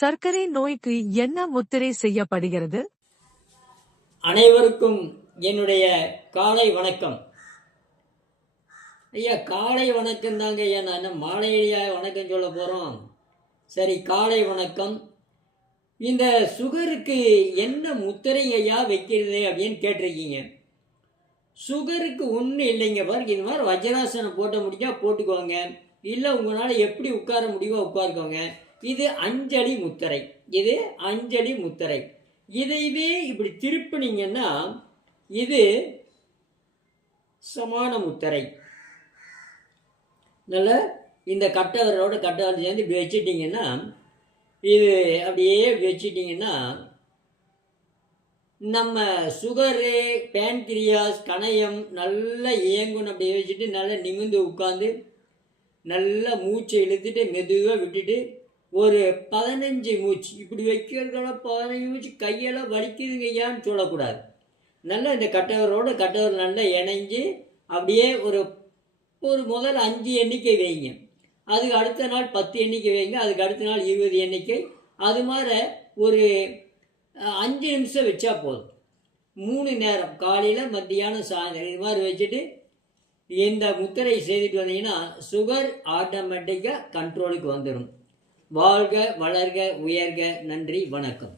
சர்க்கரை நோய்க்கு என்ன முத்திரை செய்யப்படுகிறது? அனைவருக்கும் என்னுடைய காலை வணக்கம். ஐயா, காலை வணக்கம் தாங்க ஐயா. நான் என்ன மாலையிலேயே வணக்கம் சொல்ல போகிறோம்? சரி, காலை வணக்கம். இந்த சுகருக்கு என்ன முத்திரை ஐயா வைக்கிறது அப்படின்னு கேட்டிருக்கீங்க. சுகருக்கு ஒன்றும் இல்லைங்க. பாருங்க, இது மாதிரி வஜ்ராசனம் போட்ட முடிஞ்சா போட்டுக்கோங்க. இல்லை உங்களால் எப்படி உட்கார முடியுமோ உட்காருக்கோங்க. இது அஞ்சலி முத்திரை. இது அஞ்சலி முத்திரை. இதைவே இப்படி திருப்பினீங்கன்னா இது சமான முத்திரை. நல்ல இந்த கட்டவரோட கட்டவர் சேர்ந்து இப்படி வச்சுட்டிங்கன்னா, இது அப்படியே வச்சுட்டிங்கன்னா நம்ம சுகரு, பேன்கிரியாஸ், கணையம் நல்லா இயங்கணும். அப்படியே வச்சுட்டு நல்லா நிமிர்ந்து உட்காந்து நல்லா மூச்சை இழுத்துட்டு மெதுவாக விட்டுட்டு ஒரு 15 மூச்சு இப்படி வைக்கிறதால 15 மூச்சு கையெல்லாம் வலிக்குதுங்க ஐயான்னு சொல்லக்கூடாது. நல்லா இந்த கட்டவர் நல்லா இணைஞ்சு அப்படியே ஒரு முதல் 5 எண்ணிக்கை வைங்க. அதுக்கு அடுத்த நாள் 10 எண்ணிக்கை வைங்க. அதுக்கு அடுத்த நாள் 20 எண்ணிக்கை. அது மாதிரி ஒரு 5 நிமிஷம் வச்சா போதும். 3 நேரம், காலையில், மத்தியானம், சாயந்தரம், இது மாதிரி வச்சுட்டு இந்த முத்திரை செய்துட்டு வந்தீங்கன்னா சுகர் ஆட்டோமேட்டிக்காக கண்ட்ரோலுக்கு வந்துடும். வாழ்க, வளர்க, உயர்க. நன்றி, வணக்கம்.